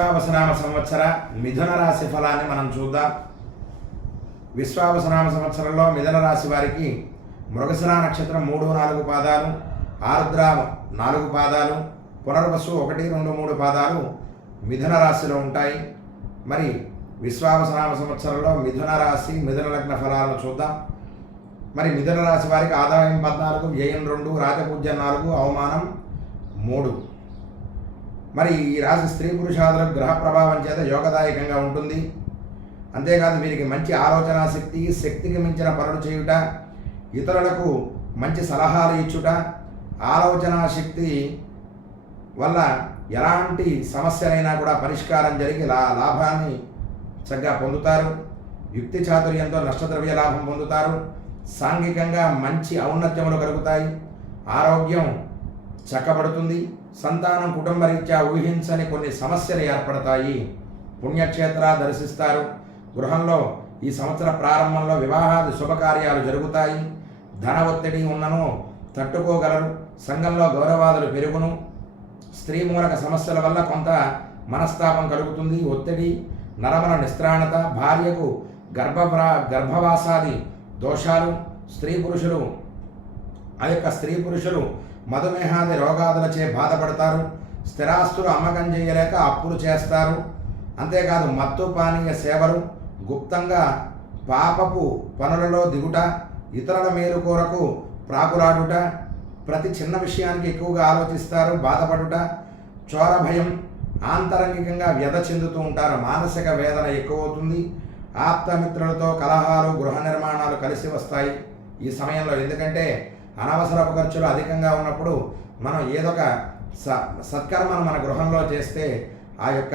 విశ్వావసనామ సంవత్సర మిథున రాశి ఫలాన్ని మనం చూద్దాం. విశ్వావసనామ సంవత్సరంలో మిథున రాశి వారికి మృగశిర నక్షత్రం 3-4 పాదాలు, ఆరుద్ర 4 పాదాలు, పునర్వసు 1, 2, 3 పాదాలు మిథున రాశిలో ఉంటాయి. మరి విశ్వావసనామ సంవత్సరంలో మిథున రాశి మిథున లగ్న ఫలాలను చూద్దాం. మరి మిథున రాశి వారికి ఆదాయం 14, వ్యయం 2, రాజపూజ్యం 4, అవమానం 3. మరి ఈ రాశి స్త్రీ పురుషాదులకు గ్రహ ప్రభావం చేత యోగదాయకంగా ఉంటుంది. అంతేకాదు వీరికి మంచి ఆలోచన శక్తి, శక్తికి మించిన పనులు చేయుట, ఇతరులకు మంచి సలహాలు ఇచ్చుట, ఆలోచన శక్తి వల్ల ఎలాంటి సమస్యలైనా కూడా పరిష్కారం జరిగి లాభాన్ని చక్కగా పొందుతారు. యుక్తి చాతుర్యంతో నష్టద్రవ్య లాభం పొందుతారు. సాంఘికంగా మంచి ఔన్నత్యములు కలుగుతాయి. ఆరోగ్యం చక్కబడుతుంది. సంతానం కుటుంబరీత్యా ఊహించని కొన్ని సమస్యలు ఏర్పడతాయి. పుణ్యక్షేత్రాలు దర్శిస్తారు. గృహంలో ఈ సంవత్సర ప్రారంభంలో వివాహాది శుభకార్యాలు జరుగుతాయి. ధన ఒత్తిడి ఉన్నను తట్టుకోగలరు. సంఘంలో గౌరవాదులు పెరుగును. స్త్రీ మూలక సమస్యల వల్ల కొంత మనస్తాపం కలుగుతుంది. ఒత్తిడి, నరమల నిస్త్రాణత, భార్యకు గర్భవాసాది దోషాలు, స్త్రీ పురుషులు మధుమేహాది రోగాదులచే బాధపడతారు. స్థిరాస్తులు అమ్మకం చేయలేక అప్పులు చేస్తారు. అంతేకాదు మత్తు పానీయ సేవలు, గుప్తంగా పాపపు పనులలో దిగుట, ఇతరుల మేలు కోరకు ప్రాకులాడుట, ప్రతి చిన్న విషయానికి ఎక్కువగా ఆలోచిస్తారు, బాధపడుట, చోర భయం, ఆంతరంగికంగా వ్యధ చెందుతూ ఉంటారు. మానసిక వేదన ఎక్కువవుతుంది. ఆప్తమిత్రులతో కలహాలు, గృహ నిర్మాణాలు కలిసి వస్తాయి ఈ సమయంలో. ఎందుకంటే అనవసరపు ఖర్చులు అధికంగా ఉన్నప్పుడు మనం ఏదొక సత్కర్మను మన గృహంలో చేస్తే ఆ యొక్క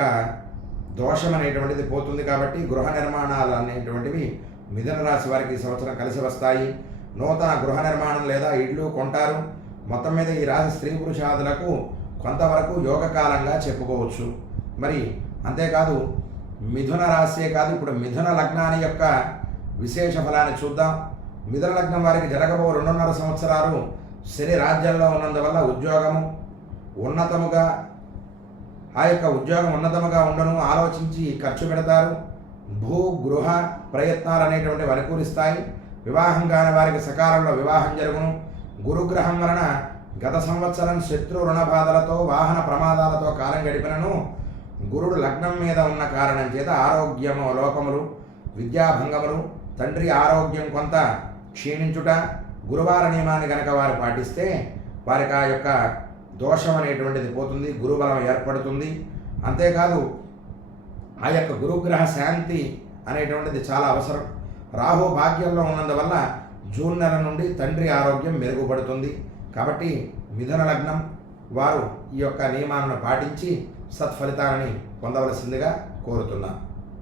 దోషం అనేటువంటిది పోతుంది. కాబట్టి గృహ నిర్మాణాలు అనేటువంటివి మిథున రాశి వారికి ఈ సంవత్సరం కలిసి వస్తాయి. నూతన గృహ నిర్మాణం లేదా ఇళ్ళు కొంటారు. మొత్తం మీద ఈ రాశి స్త్రీ పురుషాదులకు కొంతవరకు యోగకాలంగా చెప్పుకోవచ్చు. మరి అంతేకాదు మిథున రాశియే కాదు, ఇప్పుడు మిథున లగ్నాన్ని యొక్క విశేష ఫలాన్ని చూద్దాం. మిథున లగ్నం వారికి జరగబో 2.5 సంవత్సరాలు శని రాజ్యంలో ఉన్నందువల్ల ఉద్యోగం ఉన్నతముగా ఉండను. ఆలోచించి ఖర్చు పెడతారు. భూ గృహ ప్రయత్నాలు అనేటువంటివి అనుకూలిస్తాయి. వివాహం కాని వారికి సకాలంలో వివాహం జరుగును. గురుగ్రహం వలన గత సంవత్సరం శత్రు రుణ బాధలతో, వాహన ప్రమాదాలతో కాలం గడిపినను గురుడు లగ్నం మీద ఉన్న కారణం చేత ఆరోగ్యము లోపములు, విద్యాభంగములు, తండ్రి ఆరోగ్యం కొంత క్షీణించుట, గురువార నియమాన్ని కనుక వారు పాటిస్తే వారికి ఆ యొక్క దోషం అనేటువంటిది పోతుంది, గురుబలం ఏర్పడుతుంది. అంతేకాదు ఆ యొక్క గురుగ్రహ శాంతి అనేటువంటిది చాలా అవసరం. రాహు భాగ్యంలో ఉన్నందువల్ల జూన్ నెల నుండి తండ్రి ఆరోగ్యం మెరుగుపడుతుంది. కాబట్టి మిథున లగ్నం వారు ఈ యొక్క నియమాలను పాటించి సత్ఫలితాలని పొందవలసిందిగా కోరుతున్నాను.